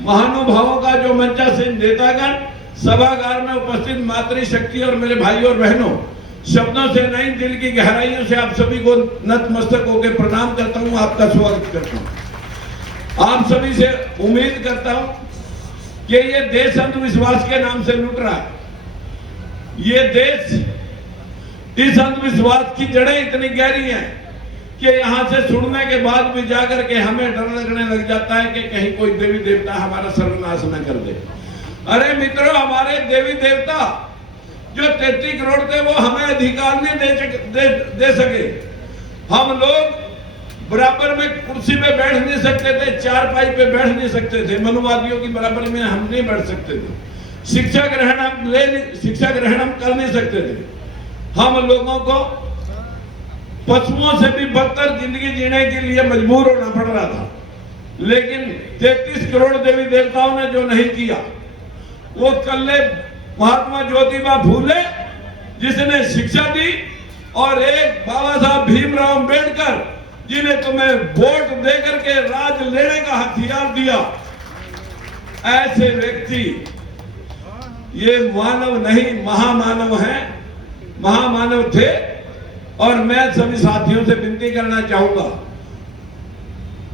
महानुभावों का जो मंचासीन नेतागण, सभागार में उपस्थित मातृशक्ति और मेरे भाइयों और बहनों, शब्दों से नहीं दिल की गहराइयों से आप सभी को नतमस्तक होकर प्रणाम करता हूं, आपका स्वागत करता हूं। आप सभी से उम्मीद करता हूं कि ये देश अंधविश्वास के नाम से लूट रहा है। ये देश, इस अंधविश्वास की जड़ें इतनी गहरी हैं कि यहां से सुनने के बाद भी जाकर के हमें डर लगने लग जाता है कि कहीं कोई देवी देवता हमारा सर्वनाश न कर दे। अरे मित्रों, हमारे देवी देवता जो 33 करोड़ थे वो हमें अधिकार नहीं दे सके। हम लोग बराबर में कुर्सी पे बैठ नहीं सकते थे, चारपाई पे बैठ नहीं सकते थे, मनुवादियों की बराबर में हम नहीं बैठ सकते थे। शिक्षा ग्रहण हम कर नहीं सकते थे। हम लोगों को पशुओं से भी बदतर जिंदगी जीने के लिए मजबूर होना पड़ रहा था। लेकिन 33 करोड़ देवी देवताओं ने जो नहीं किया, वो कल्ले महात्मा ज्योतिबा फूले जिसने शिक्षा दी, और एक बाबा साहब भीमराव अंबेडकर जिन्हें तुम्हें वोट देकर के राज लेने का हथियार दिया। ऐसे व्यक्ति ये मानव नहीं, महामानव हैं, महामानव थे। और मैं सभी साथियों से विनती करना चाहूंगा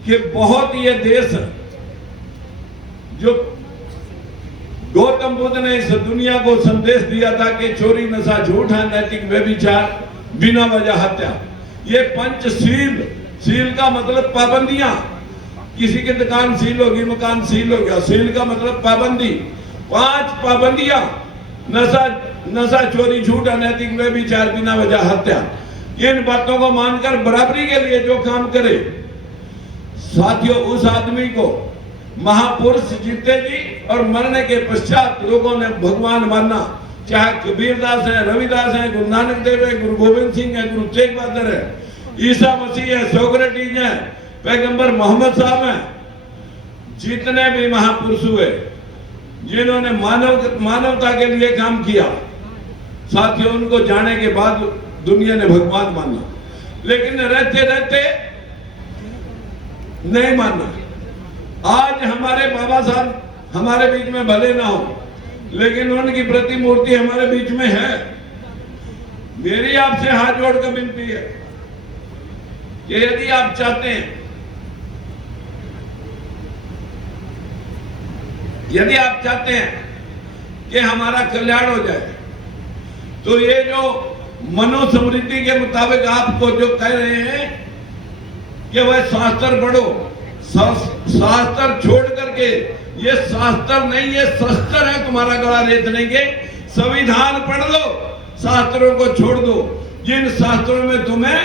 कि बहुत ये देश, जो गौतम बुद्ध ने इस दुनिया को संदेश दिया था कि चोरी, नशा, झूठ, नैतिक व्यभिचार, बिना वजह हत्या, ये पंचशील, शील का मतलब पाबंदियां। किसी की दुकान सील होगी, मकान सील हो गया, सील का मतलब पाबंदी। 5 पाबंदियां, नशा, चोरी, झूठ, अनैतिक व्यभिचार, बिना वजह हत्या। इन बातों को मानकर बराबरी के लिए जो काम करे, साथियों, उस आदमी को महापुरुष जीते जी और मरने के पश्चात लोगों ने भगवान माना। चाहे कबीरदास है, रविदास है, गुरु नानक देव है, गुरु गोविंद सिंह है, गुरु तेग बहादुर है, ईसा मसीह है, सोक्रेटिस है, पैगंबर मोहम्मद साहब हैं। जितने भी महापुरुष हुए जिन्होंने मानवता के लिए काम किया, साथियों, उनको जाने के बाद दुनिया ने भगवान माना। लेकिन रहते रहते नहीं माना। आज हमारे बाबा साहब हमारे बीच में भले ना हो, लेकिन उनकी प्रतिमूर्ति हमारे बीच में है। मेरी आपसे हाथ जोड़कर विनती है कि यदि आप चाहते हैं, यदि आप चाहते हैं कि हमारा कल्याण हो जाए, तो ये जो मनुस्मृति के मुताबिक आपको जो कह रहे हैं कि वह शास्त्र पढ़ो, शास्त्र छोड़ करके, ये शास्त्र नहीं, ये शस्त्र है तुम्हारा गला रेतने के। संविधान पढ़ लो, शास्त्रों को छोड़ दो। जिन शास्त्रों में तुम्हें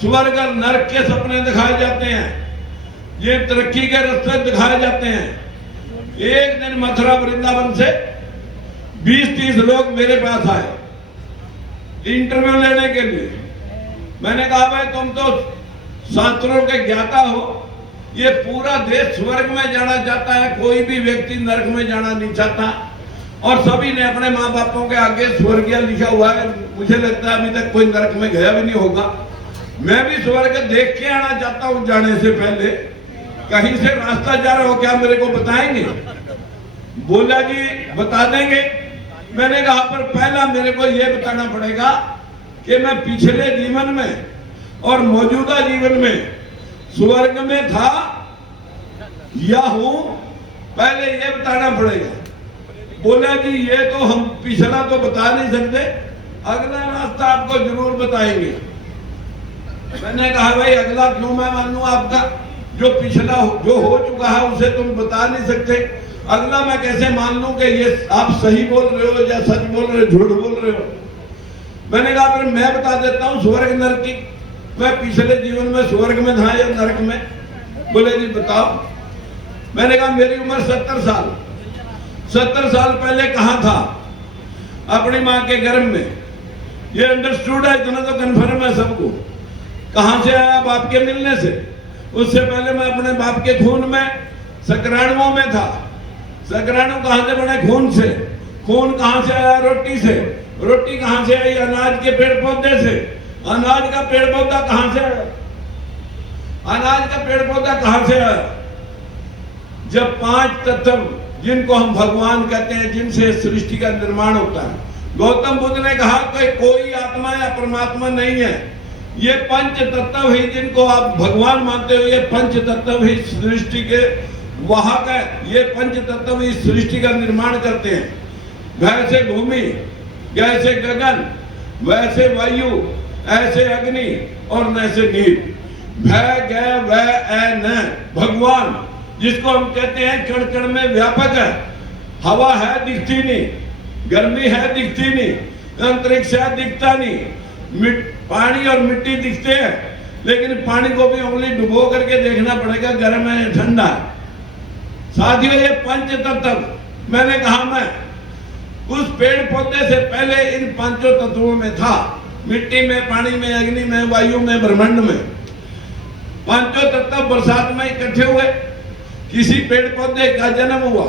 स्वर्ग और नरक के सपने दिखाए जाते हैं, ये तरक्की के रास्ते दिखाए जाते हैं। एक दिन मथुरा वृंदावन से 20-30 लोग मेरे पास आए इंटरव्यू लेने के लिए। मैंने कहा, भाई तुम तो शास्त्रों के ज्ञाता हो, ये पूरा देश स्वर्ग में जाना चाहता है, कोई भी व्यक्ति नरक में जाना नहीं चाहता, और सभी ने अपने माँ बापों के आगे स्वर्गीय लिखा हुआ है। मुझे लगता है अभी तक कोई नरक में गया भी नहीं होगा। मैं भी स्वर्ग देख के आना चाहता हूं जाने से पहले। कहीं से रास्ता जा रहा हो क्या, मेरे को बताएंगे? बोला जी बता देंगे। मैंने कहा पर पहला मेरे को यह बताना पड़ेगा कि मैं पिछले जीवन में और मौजूदा जीवन में स्वर्ग में था या हूं, पहले यह बताना पड़ेगा। बोला जी ये तो हम पिछला तो बता नहीं सकते, अगला रास्ता आपको जरूर बताएंगे। मैंने कहा भाई अगला क्यों मैं मान लूं आपका, जो पिछला जो हो चुका है उसे तुम बता नहीं सकते, अगला मैं कैसे मान लूं कि ये आप सही बोल रहे हो या सच बोल रहे हो, झूठ बोल रहे हो। मैंने कहा फिर मैं बता देता हूं स्वर्ग नरक की, मैं पिछले जीवन में स्वर्ग में था या नरक में। बोले जी बताओ। मैंने कहा मेरी उम्र 70 साल, 70 साल पहले कहां था? अपनी मां के गर्भ में। ये अंडरस्टूड है, इतना तो कन्फर्म है सबको। कहां से आया? बाप के मिलने से। उससे पहले मैं अपने बाप के खून में शुक्राणुओं में था। शुक्राणु कहां से बने? खून से। खून कहां से आया? रोटी से। रोटी कहां से आई? अनाज के पेड़ पौधे से। अनाज का पेड़ पौधा कहां से आया? अनाज का पेड़ पौधा कहां से आया? जब 5 तत्व जिनको हम भगवान कहते हैं, जिनसे सृष्टि का निर्माण होता है, गौतम बुद्ध ने कहा कि कोई आत्मा या परमात्मा नहीं है, ये पंच तत्व ही जिनको आप भगवान मानते हो, ये पंच तत्व ही सृष्टि के वाहक है, ये पंच तत्व ही सृष्टि का निर्माण करते हैं। वैसे भूमि, जैसे गगन, वैसे वायु, ऐसे अग्नि और वैसे नीर। भय गय वह ऐ न, भगवान जिसको हम कहते हैं कण कण में व्यापक है। हवा है दिखती नहीं, गर्मी है दिखती नहीं, अंतरिक्ष है दिखता नहीं, पानी और मिट्टी दिखते हैं, लेकिन पानी को भी उंगली डुबो करके देखना पड़ेगा गर्म है ठंडा है। साथियों, ये पंच तत्व मैंने कहा मैं उस पेड़ पौधे से पहले इन पांचों तत्वों में था, मिट्टी में, पानी में, अग्नि में, वायु में, ब्रह्मांड में। पांचों तत्व बरसात में इकट्ठे हुए, किसी पेड़ पौधे का जन्म हुआ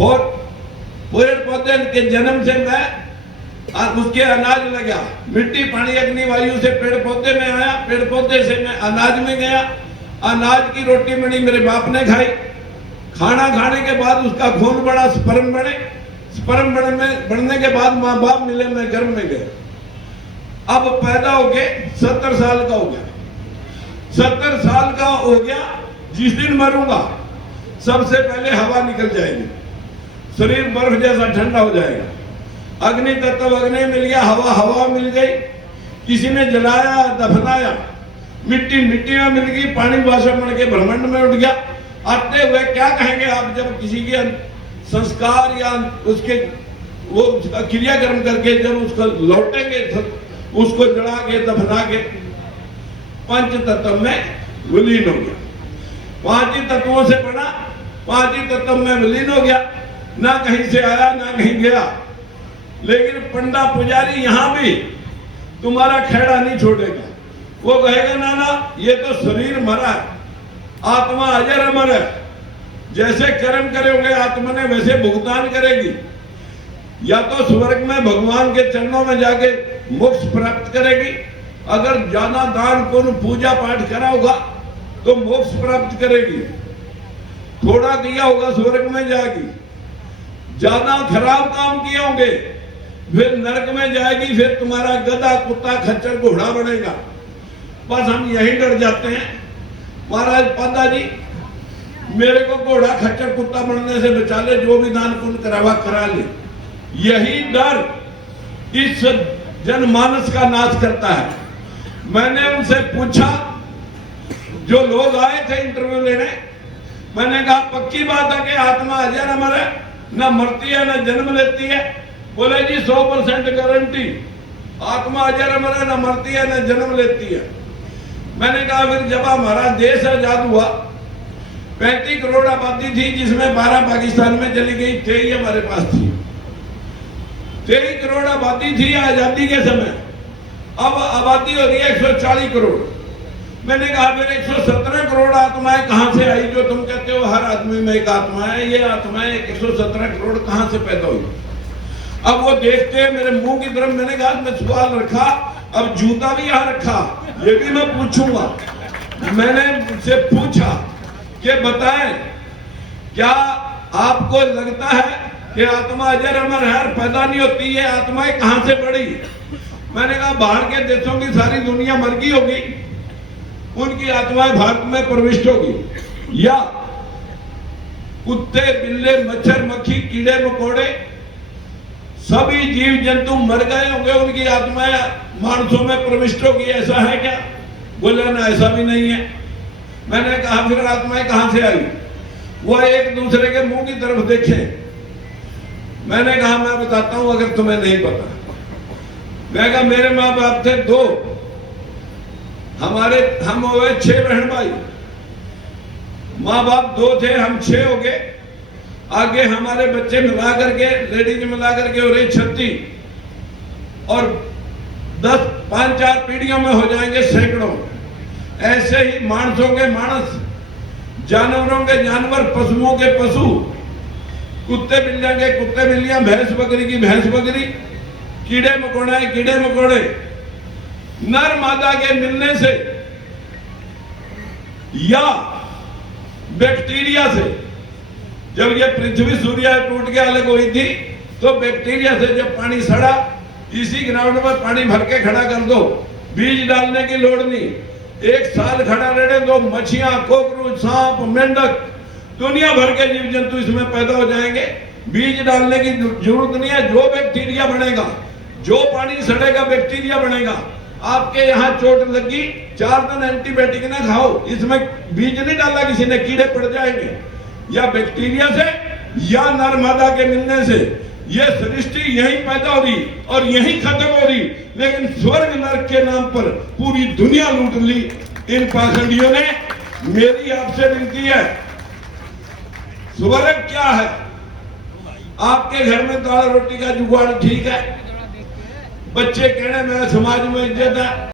और पेड़ पौधे के जन्म से मैं उसके अनाज लगा, मिट्टी, पानी, अग्नि, वायु से पेड़ पौधे में आया, पेड़ पौधे से मैं अनाज में गया, अनाज की रोटी बनी मेरे बाप ने खाई, खाना खाने के बाद उसका खून बड़ा, स्पर्म बने, स्पर्म बढ़ने के बाद माँ बाप मिले, मैं गर्भ में गया। अब पैदा हो के 70 साल का हो गया, 70 साल का हो गया, जिस दिन मरूंगा सबसे पहले हवा निकल जाएगी, शरीर बर्फ जैसा ठंडा हो जाएगा। अग्नि तत्व अग्नि मिल गया, हवा हवा मिल गई, किसी ने जलाया दफनाया, मिट्टी मिट्टी में मिल गई, पानी वाष्पमंडल के ब्रह्मांड में उठ गया। आते हुए क्या कहेंगे आप जब किसी के संस्कार या उसके वो क्रियाक्रम करके जब उसको लौटेंगे, उसको जला के दफना के पंच तत्व में विलीन हो गया। 5 ही तत्वों से बना, 5 ही तत्व में विलीन हो गया, ना कहीं से आया ना कहीं गया। लेकिन पंडा पुजारी यहां भी तुम्हारा खेड़ा नहीं छोड़ेगा, वो कहेगा ना ना ये तो शरीर मरा है, आत्मा अजर अमर है, जैसे कर्म करोगे आत्मा ने वैसे भुगतान करेगी। या तो स्वर्ग में भगवान के चरणों में जाके मोक्ष प्राप्त करेगी, अगर ज्यादा दान पुण्य पूजा पाठ करा होगा तो मोक्ष प्राप्त करेगी, थोड़ा किया होगा स्वर्ग में जाएगी, ज्यादा खराब काम किए होंगे फिर नरक में जाएगी, फिर तुम्हारा गधा कुत्ता खच्चर घोड़ा बनेगा। बस हम यही डर जाते हैं, महाराज पादा जी मेरे को घोड़ा खच्चर कुत्ता बनने से बचा ले, जो भी दान पुण्य करावा करा ले। यही डर इस जनमानस का नाश करता है। मैंने उनसे पूछा, जो लोग आए थे इंटरव्यू लेने, मैंने कहा पक्की बात है कि आत्मा अजर अमर है, न मरती है न जन्म लेती है? बोले जी 100% गारंटी, आत्मा अजर अमर है, न मरती है न जन्म लेती है। मैंने कहा फिर जब हमारा देश आजाद हुआ, 35 करोड़ आबादी थी, जिसमें 12 पाकिस्तान में चली गई, 23 हमारे पास थी। 23 करोड़ आबादी थी आजादी के समय, अब आबादी हो रही है 140 करोड़। मैंने कहा फिर 117 करोड़ आत्माएं कहां से आई? जो तुम कहते हो हर आदमी में एक आत्मा है, ये आत्माएं 117 करोड़ कहां से पैदा हुई? अब वो देखते हैं मेरे मुंह की तरफ। मैंने कहा मैं सवाल रखा, अब जूता भी यहां रखा, ये भी मैं पूछूंगा। मैंने उनसे पूछा कि बताएं, क्या आपको लगता है कि आत्मा अजर अमर है, पैदा नहीं होती है? आत्माएं कहां से बढ़ी? मैंने कहा बाहर के देशों की सारी दुनिया मर गई होगी, उनकी आत्माएं भारत में प्रविष्ट होगी, या कुत्ते बिल्ले मच्छर मक्खी कीड़े मकोड़े सभी जीव जंतु मर गए होंगे, उनकी आत्माएं मानसों में प्रविष्ट होगी, ऐसा है क्या? बोले ना ऐसा भी नहीं है। मैंने कहा फिर आत्माएं कहां से आई? वो एक दूसरे के मुंह की तरफ देखे। मैंने कहा मैं बताता हूं अगर तुम्हें नहीं पता। मैं कहा मेरे माँ बाप थे 2, हम हो गए 6 बहन भाई, माँ बाप 2 थे, हम 6 हो गए। आगे हमारे बच्चे मिला करके, लेडीज मिला करके हो रही 36, और 5-4 पीढ़ियों में हो जाएंगे सैकड़ों। ऐसे ही मानसों के मानस, जानवरों के जानवर, पशुओं के पशु, कुत्ते बिल्लियां के कुत्ते बिल्लियां, भैंस बकरी की भैंस बकरी, कीड़े मकोड़े कीड़े मकोड़े, नर मादा के मिलने से या बैक्टीरिया से जब ये पृथ्वी सूर्य टूट के अलग हुई थी तो बैक्टीरिया से जब पानी सड़ा, इसी ग्राउंड में पानी भर के खड़ा कर दो, बीज डालने की लोड़ नहीं, 1 साल खड़ा रहने दो, मछलियां, कोकरू, सांप, मेंढक, दुनिया भर के जीव जंतु इसमें पैदा हो जाएंगे। बीज डालने की जरूरत नहीं है। जो बैक्टीरिया बनेगा, जो पानी सड़ेगा बैक्टीरिया बनेगा। आपके यहाँ चोट लगी, 4 दिन एंटीबायोटिक ना खाओ, इसमें बीज नहीं डाला किसी ने, कीड़े पड़ जाएंगे। या बैक्टीरिया से या नर मादा के मिलने से ये सृष्टि यहीं पैदा हो रही और यहीं खत्म हो रही, लेकिन स्वर्ग नरक के नाम पर पूरी दुनिया लूट ली इन पाखंडियों ने। मेरी आपसे विनती है, स्वर्ग क्या है? आपके घर में दाल रोटी का जुगाड़ ठीक है, बच्चे कहने में समाज में इज्जत है।